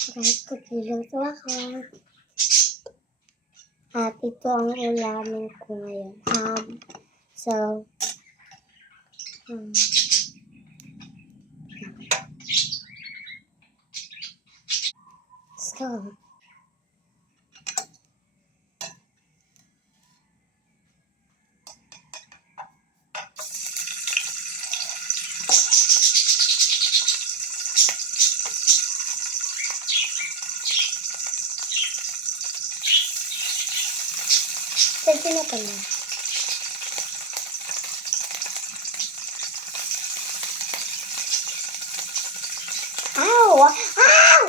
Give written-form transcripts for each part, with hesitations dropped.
Guys, magluluto ako. At ito ang ulamin ko ngayon. So, let's go. Pwede na pala. Ow! Ow!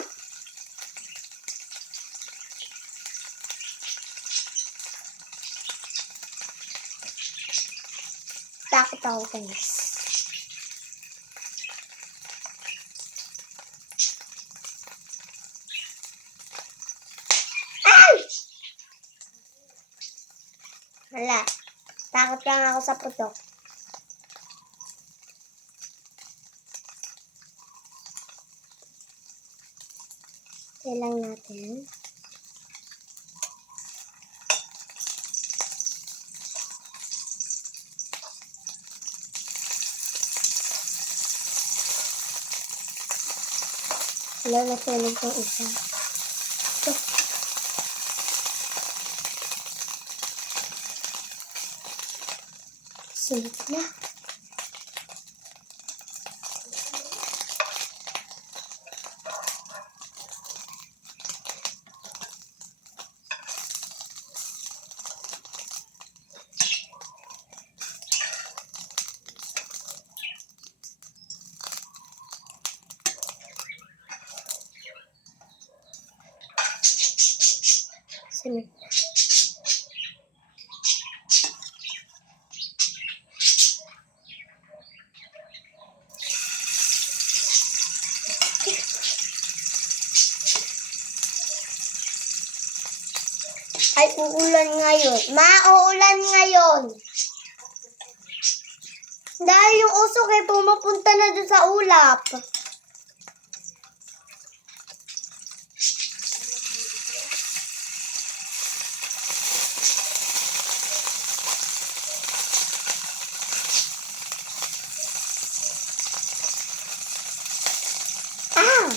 Takot ako, guys. Ay! Wala. Takot lang ako sa putok. Kaya lang natin. Wala na sunog ng isa. Ito. Sunog na. Sunog na. Ay, uulan ngayon. Uulan ngayon. Dahil yung usok ay pumapunta na doon sa ulap. Ah!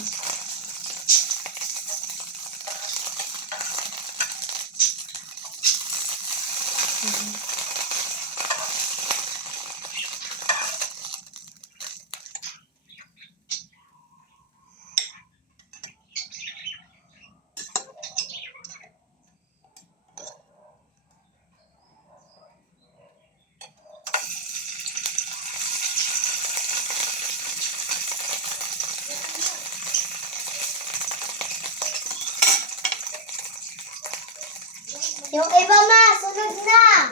Yung iba ma, sunod na!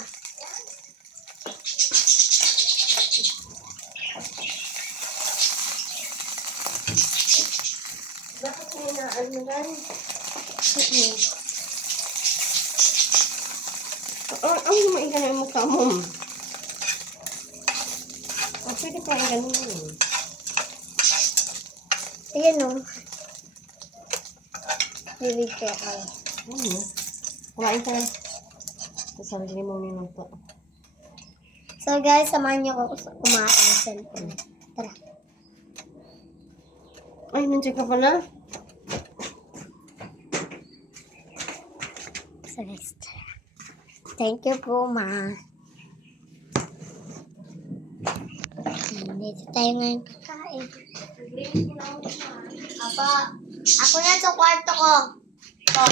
Bakit mo na ano lang? Ang mainga na yung mukha mo. Pwede pa rin ganun. Ayan o. Bibig ko ako. Kumain ka na. Sabi siya mo nyo to. So guys, samahan niyo ako kumain. Siyempre. Tara. Ay, nandiyan ka pala. So guys, tara. Thank you po, ma. Dito tayo ngayon kakain. Apa, ako na sa kwarto ko. Po.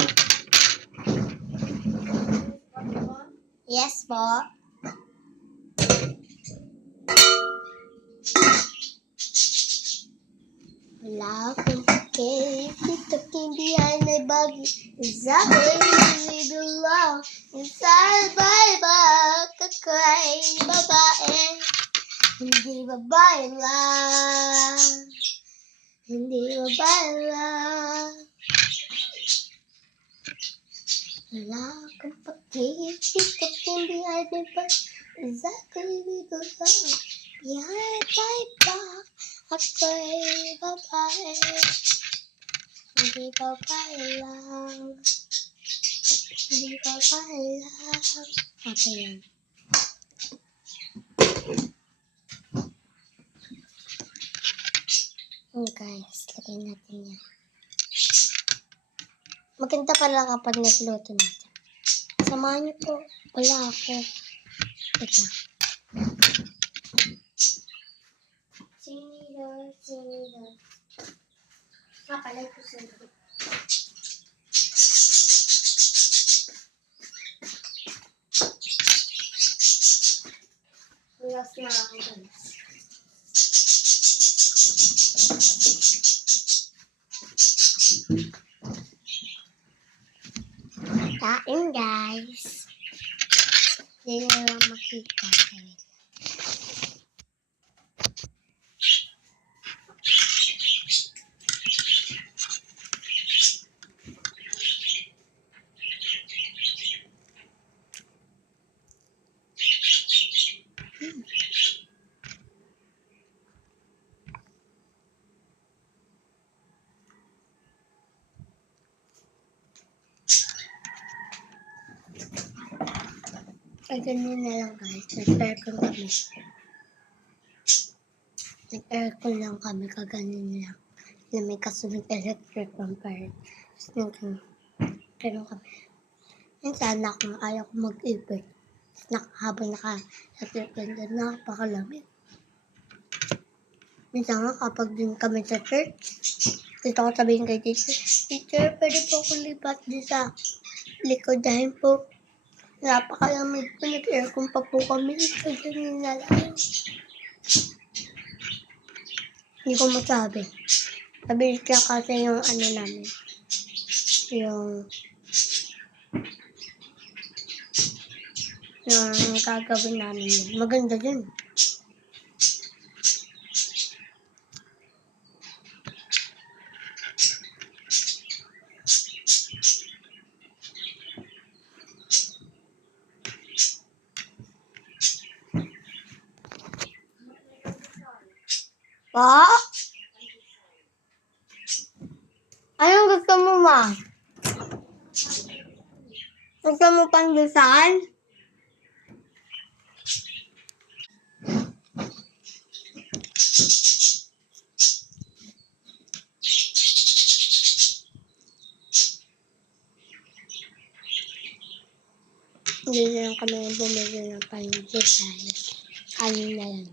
Yes po. Wala akong cake. Talking behind my bag. Exactly we belong. Inside my bag. Kakay babae. Hindi babae lang. Hindi babae lang. Wala akong pake. Talking behind my back. Exactly we belong. Behind my back. Ako'y babae. Hindi ko pa alam. Hindi ko pa alam. Okay yan. Guys, lagay natin yan. Maganda pala kapag nagluto natin. Samahan niyo po. Wala ako. Wait lang. Sinidor. Kapalay ko sinidor. Last na ako guys. Kain guys. Hindi na lang makita. Ay, ganyan na lang guys. Nag-aircon kami. Nag-aircon lang kami. Kaganin lang. Lamig kasi nag-electric vampire. Ganun kami. Minsan ako ayaw ko mag-ibig. Habang naka-electric vampire, napakalamig. Minsan nga kapag din kami sa church, dito ko sabihin kay teacher, pwede po ako lipat din sa likod dahil po napakalamig po, nag-aircon pa po kami. Ganyan na lang. Hindi ko masabi. Sabi ka kasi yung ano namin. Yung gagawin namin yun. Maganda yun. Pa? Anong gusto mo, ma? Gusto mo pandesal? Hindi na lang kami bumili ng pandesal. Kanin na lang.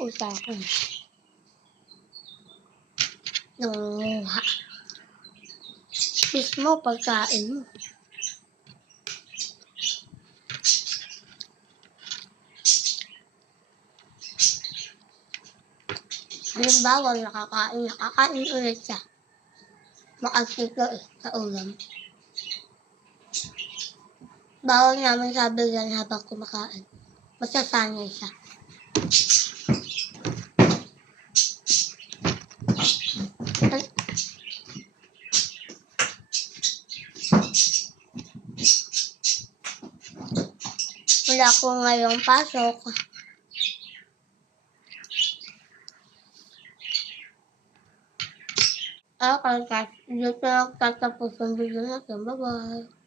Usa ko. Nangunguha. Mismo pagkain mo. Halimbawa, nakakain ulit siya. Makasito sa ulam. Bawal namin sabi yan habang kumakain. Masasanay siya. Wala ko ngayong pasok. Okay, guys. Dito na tatapos ang video natin. Bye-bye.